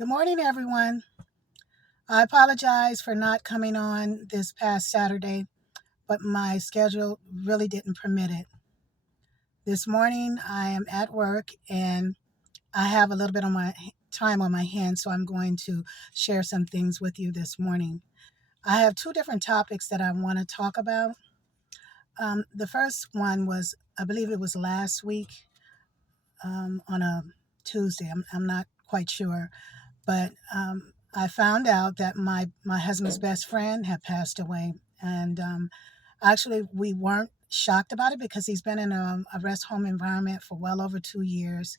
Good morning, everyone. I apologize for not coming on this past Saturday, but my schedule really didn't permit it. This morning, I am at work and I have a little bit of my time on my hands, so I'm going to share some things with you this morning. I have two different topics that I want to talk about. The first one was, I believe it was last week on a Tuesday. I'm not quite sure, but I found out that my husband's best friend had passed away, and actually we weren't shocked about it because he's been in a rest home environment for well over 2 years.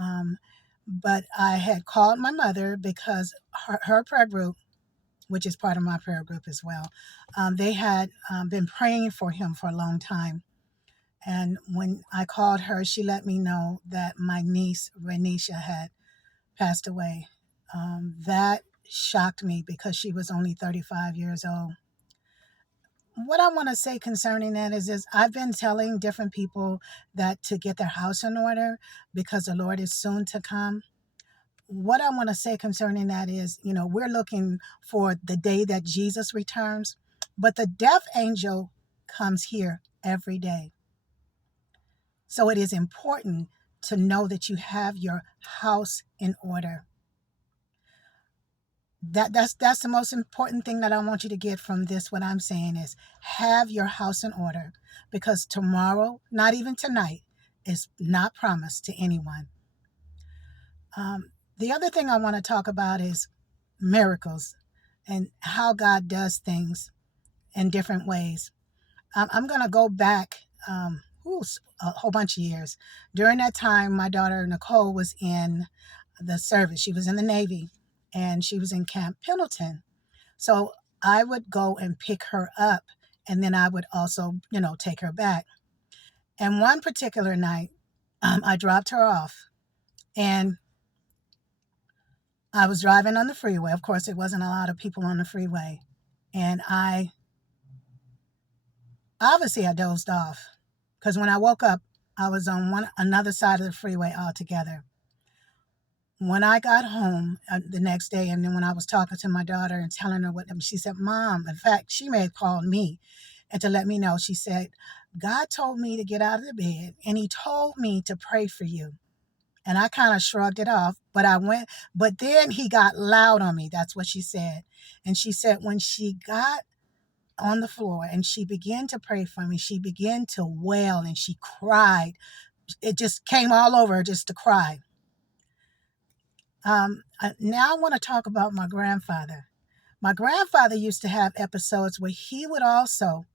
Um, but I had called my mother because her prayer group, which is part of my prayer group as well, they had been praying for him for a long time. And when I called her, she let me know that my niece, Renisha, had passed away. That shocked me because she was only 35 years old. What I want to say concerning that is I've been telling different people that to get their house in order because the Lord is soon to come. What I want to say concerning that is, we're looking for the day that Jesus returns, but the death angel comes here every day. So it is important to know that you have your house in order. That's the most important thing that I want you to get from this. What I'm saying is have your house in order, because tomorrow, not even tonight, is not promised to anyone. The other thing I want to talk about is miracles and how God does things in different ways. I'm going to go back a whole bunch of years. During that time, my daughter Nicole was in the service. She was in the Navy and she was in Camp Pendleton. So I would go and pick her up, and then I would also, take her back. And one particular night, I dropped her off, and I was driving on the freeway. Of course, it wasn't a lot of people on the freeway. And I dozed off because when I woke up, I was on another side of the freeway altogether. When I got home the next day, and then when I was talking to my daughter and telling her what, she said, Mom, in fact, she may have called me and to let me know, she said, God told me to get out of the bed and he told me to pray for you. And I kind of shrugged it off, but I went, but then he got loud on me. That's what she said. And she said, when she got on the floor and she began to pray for me, she began to wail and she cried. It just came all over her just to cry. Now I want to talk about my grandfather. My grandfather used to have episodes where he would also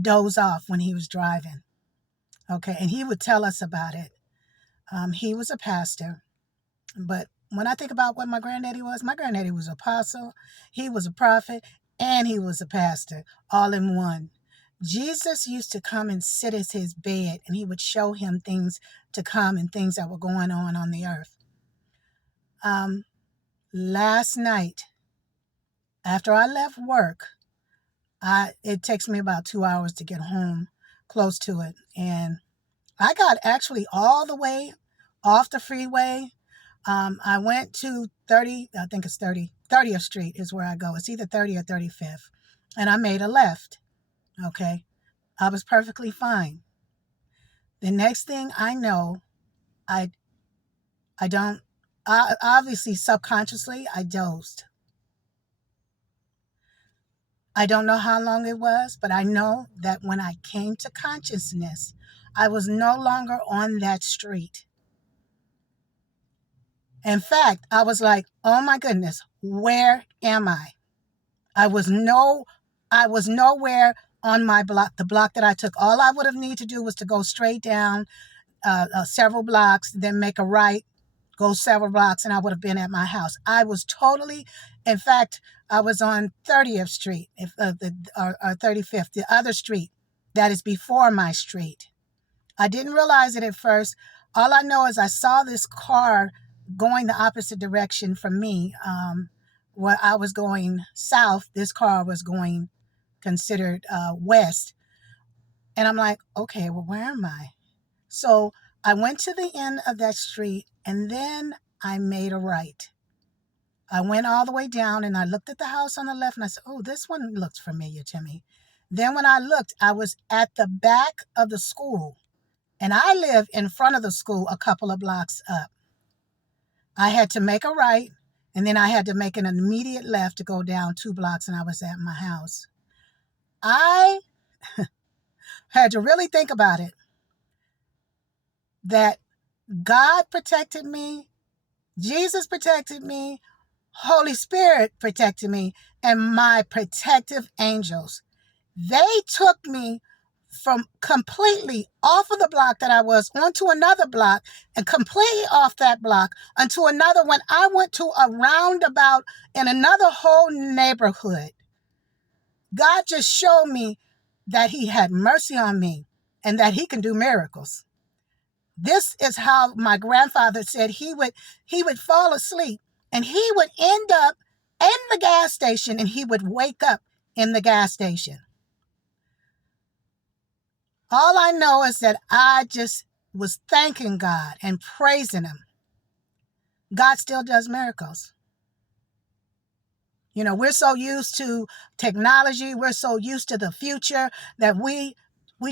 doze off when he was driving. Okay, and he would tell us about it. He was a pastor, but when I think about what my granddaddy was an apostle, he was a prophet, and he was a pastor, all in one. Jesus used to come and sit at his bed, and he would show him things to come and things that were going on the earth. Last night, after I left work, it takes me about 2 hours to get home, close to it. And I got actually all the way off the freeway. I went to 30, I think it's 30th Street is where I go. It's either 30 or 35th. And I made a left. Okay. I was perfectly fine. The next thing I know, I, I don't, obviously subconsciously, I dozed. I don't know how long it was, but I know that when I came to consciousness, I was no longer on that street. In fact, I was like, oh my goodness, where am I? I was nowhere on my block, the block that I took. All I would have needed to do was to go straight down several blocks, then make a right, go several blocks, and I would have been at my house. I was totally, in fact, I was on 30th Street, or 35th, the other street that is before my street. I didn't realize it at first. All I know is I saw this car going the opposite direction from me. Where I was going south, this car was going considered west. And I'm like, okay, well, where am I? So I went to the end of that street and then I made a right. I went all the way down and I looked at the house on the left and I said, oh, this one looks familiar to me. Then when I looked, I was at the back of the school, and I live in front of the school a couple of blocks up. I had to make a right, and then I had to make an immediate left to go down 2 blocks, and I was at my house. I had to really think about it, that God protected me, Jesus protected me, Holy Spirit protected me, and my protective angels. They took me from completely off of the block that I was onto another block, and completely off that block onto another when I went to a roundabout in another whole neighborhood. God just showed me that he had mercy on me and that he can do miracles. This is how my grandfather said he would fall asleep and he would end up in the gas station and he would wake up in the gas station. All I know is that I just was thanking God and praising him. God still does miracles. You know, we're so used to technology, we're so used to the future that we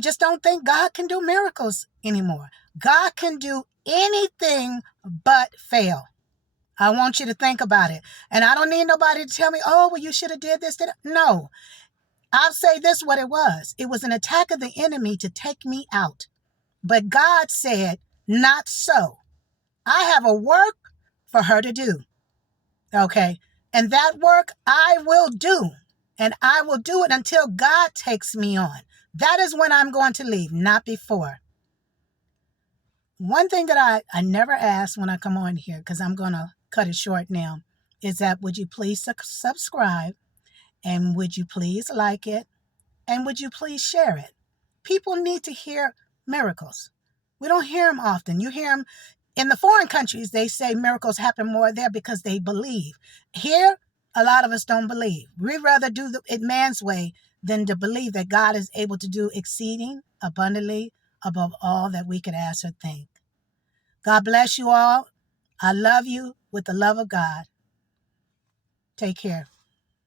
just don't think God can do miracles anymore. God can do anything but fail. I want you to think about it. And I don't need nobody to tell me, oh, well, you should have did this. No. I'll say this what it was. It was an attack of the enemy to take me out. But God said, not so. I have a work for her to do. Okay. And that work I will do. And I will do it until God takes me on. That is when I'm going to leave, not before. One thing that I never ask when I come on here, because I'm going to cut it short now, is that would you please subscribe, and would you please like it, and would you please share it? People need to hear miracles. We don't hear them often. You hear them in the foreign countries. They say miracles happen more there because they believe. Here, a lot of us don't believe. We'd rather do it man's way than to believe that God is able to do exceeding abundantly above all that we could ask or think. God bless you all. I love you with the love of God. Take care.